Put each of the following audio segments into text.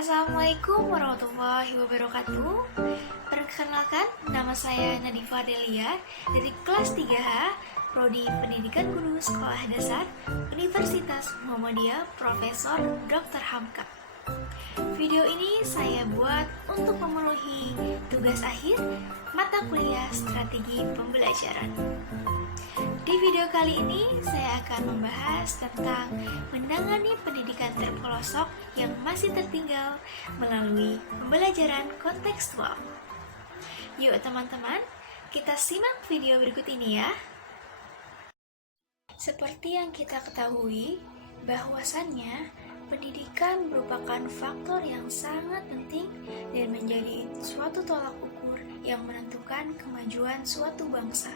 Assalamualaikum warahmatullahi wabarakatuh. Perkenalkan, nama saya Nadifa Delia dari kelas 3H Prodi Pendidikan Guru Sekolah Dasar Universitas Muhammadiyah Profesor Dr. Hamka. Video ini saya buat untuk memenuhi tugas akhir mata kuliah strategi pembelajaran. Di video kali ini saya akan membahas tentang menangani pendidikan terpelosok yang masih tertinggal melalui pembelajaran kontekstual. Yuk teman-teman, kita simak video berikut ini ya. Seperti yang kita ketahui, bahwasannya pendidikan merupakan faktor yang sangat penting dan menjadi suatu tolak ukur yang menentukan kemajuan suatu bangsa.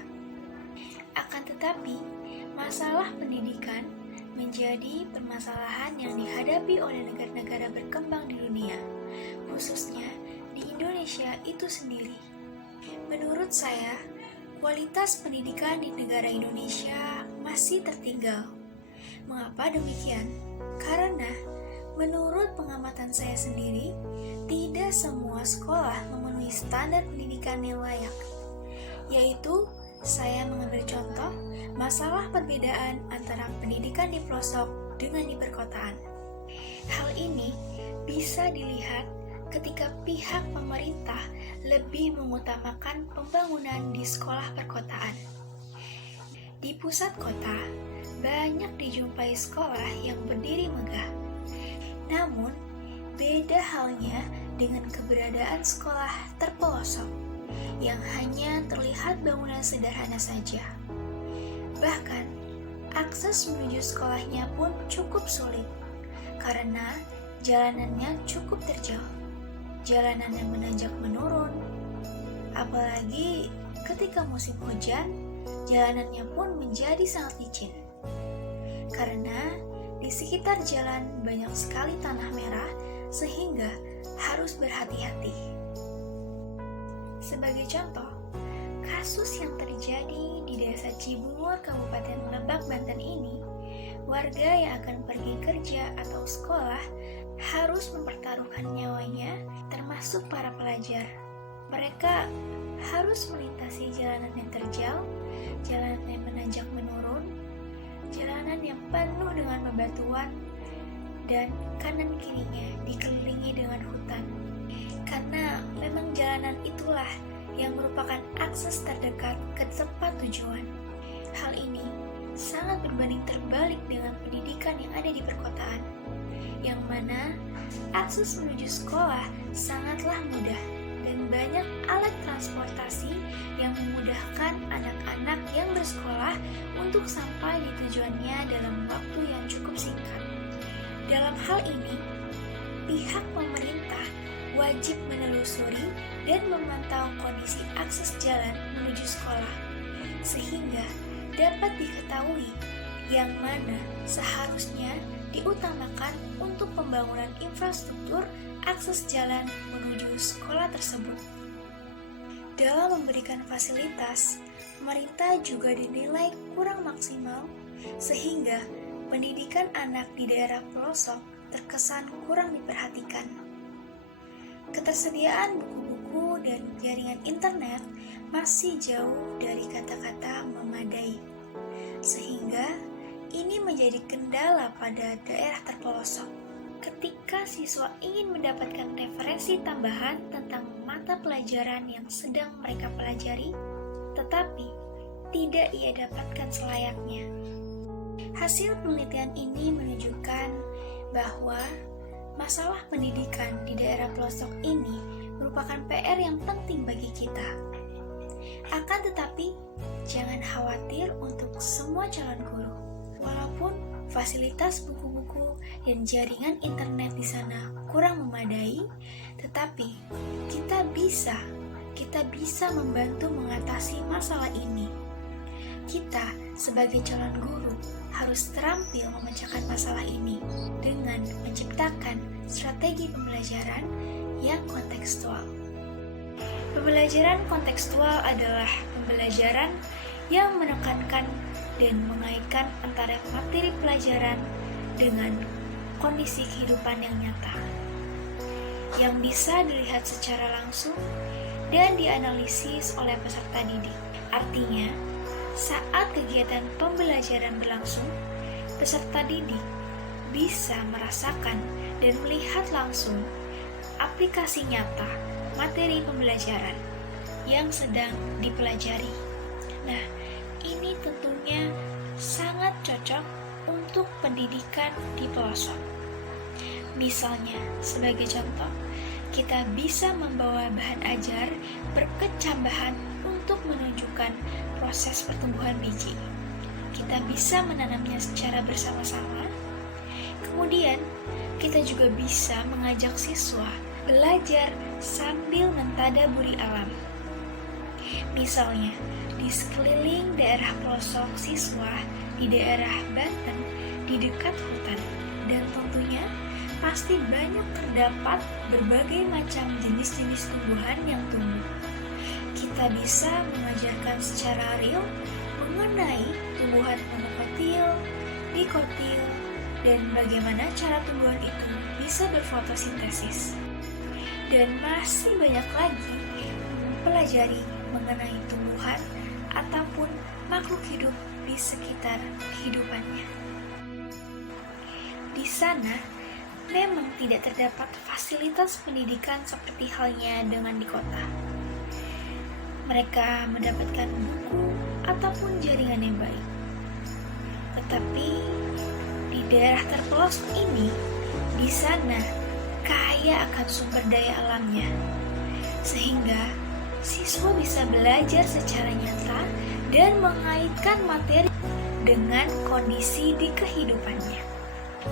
Akan tetapi, masalah pendidikan menjadi permasalahan yang dihadapi oleh negara-negara berkembang di dunia, khususnya di Indonesia itu sendiri. Menurut saya, kualitas pendidikan di negara Indonesia masih tertinggal. Mengapa demikian? Karena menurut pengamatan saya sendiri, tidak semua sekolah memenuhi standar pendidikan yang layak, yaitu saya mengambil contoh masalah perbedaan antara pendidikan di pelosok dengan di perkotaan. Hal ini bisa dilihat ketika pihak pemerintah lebih mengutamakan pembangunan di sekolah perkotaan. Di pusat kota, banyak dijumpai sekolah yang berdiri megah. Namun, beda halnya dengan keberadaan sekolah terpelosok yang hanya terlihat bangunan sederhana saja. Bahkan, akses menuju sekolahnya pun cukup sulit karena jalanannya cukup terjal. Jalanan yang menanjak menurun, apalagi ketika musim hujan, jalanannya pun menjadi sangat licin. Karena di sekitar jalan banyak sekali tanah merah sehingga harus berhati-hati. Sebagai contoh, kasus yang terjadi di Desa Cibungur, Kabupaten Lebak, Banten ini, warga yang akan pergi kerja atau sekolah harus mempertaruhkan nyawanya, termasuk para pelajar. Mereka harus melintasi jalanan yang terjal, jalanan yang menanjak menurun, jalanan yang penuh dengan bebatuan, dan kanan kirinya dikelilingi dengan hutan. Karena memang jalanan itulah yang merupakan akses terdekat ke tempat tujuan. Hal ini sangat berbanding terbalik dengan pendidikan yang ada di perkotaan, yang mana akses menuju sekolah sangatlah mudah dan banyak alat transportasi yang memudahkan anak-anak yang bersekolah untuk sampai di tujuannya dalam waktu yang cukup singkat. Dalam hal ini, pihak pemerintah wajib menelusuri dan memantau kondisi akses jalan menuju sekolah, sehingga dapat diketahui yang mana seharusnya diutamakan untuk pembangunan infrastruktur akses jalan menuju sekolah tersebut. Dalam memberikan fasilitas, pemerintah juga dinilai kurang maksimal, sehingga pendidikan anak di daerah pelosok terkesan kurang diperhatikan. Ketersediaan buku-buku dan jaringan internet masih jauh dari kata-kata memadai, sehingga ini menjadi kendala pada daerah terpelosok. Ketika siswa ingin mendapatkan referensi tambahan tentang mata pelajaran yang sedang mereka pelajari, tetapi tidak ia dapatkan selayaknya. Hasil penelitian ini menunjukkan bahwa masalah pendidikan di daerah pelosok ini merupakan PR yang penting bagi kita. Akan tetapi, jangan khawatir untuk semua calon guru. Walaupun fasilitas buku-buku dan jaringan internet di sana kurang memadai, tetapi kita bisa membantu mengatasi masalah ini. Kita sebagai calon guru harus terampil memecahkan masalah ini dengan menciptakan strategi pembelajaran yang kontekstual. Pembelajaran kontekstual adalah pembelajaran yang menekankan dan mengaitkan antara materi pelajaran dengan kondisi kehidupan yang nyata. yang bisa dilihat secara langsung dan dianalisis oleh peserta didik. Artinya, saat kegiatan pembelajaran berlangsung, peserta didik bisa merasakan dan melihat langsung aplikasi nyata materi pembelajaran yang sedang dipelajari. Nah, ini tentunya sangat cocok untuk pendidikan di pelosok. Misalnya, sebagai contoh, kita bisa membawa bahan ajar berkecambahan untuk menunjukkan proses pertumbuhan biji. Kita bisa menanamnya secara bersama-sama. Kemudian, kita juga bisa mengajak siswa belajar sambil mentadaburi alam. Misalnya, di sekeliling daerah pelosok siswa di daerah Banten di dekat hutan. Dan tentunya pasti banyak terdapat berbagai macam jenis-jenis tumbuhan yang tumbuh. Kita bisa mengajarkan secara real mengenai tumbuhan monokotil, dikotil, dan bagaimana cara tumbuhan itu bisa berfotosintesis. Dan masih banyak lagi mempelajari mengenai tumbuhan ataupun makhluk hidup di sekitar kehidupannya. Di sana memang tidak terdapat fasilitas pendidikan seperti halnya dengan di kota. Mereka mendapatkan buku ataupun jaringan yang baik. Tetapi di daerah terpelosok ini, di sana kaya akan sumber daya alamnya, sehingga siswa bisa belajar secara nyata dan mengaitkan materi dengan kondisi di kehidupannya.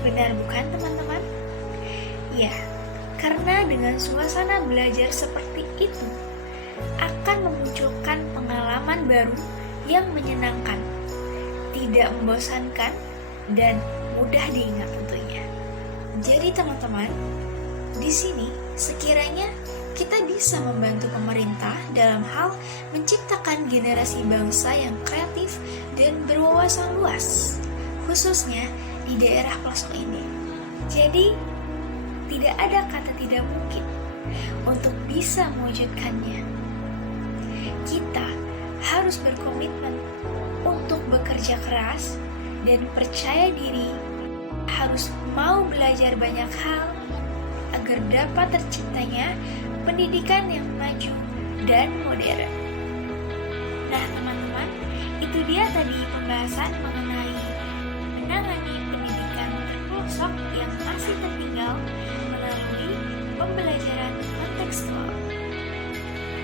Benar bukan teman-teman? Ya, karena dengan suasana belajar seperti itu akan memunculkan pengalaman baru yang menyenangkan, tidak membosankan, dan mudah diingat tentunya. Jadi teman-teman, di sini sekiranya kita bisa membantu pemerintah dalam hal menciptakan generasi bangsa yang kreatif dan berwawasan luas, khususnya di daerah pelosok ini. Jadi, tidak ada kata tidak mungkin untuk bisa mewujudkannya. Kita harus berkomitmen untuk bekerja keras dan percaya diri, harus mau belajar banyak hal agar dapat terciptanya pendidikan yang maju dan modern. Nah teman-teman, itu dia tadi pembahasan mengenai menangani pendidikan terpelosok yang masih tertinggal melalui pembelajaran kontekstual.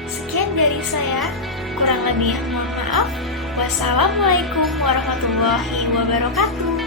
Sekian dari saya, kurang lebih mohon maaf. Wassalamualaikum warahmatullahi wabarakatuh.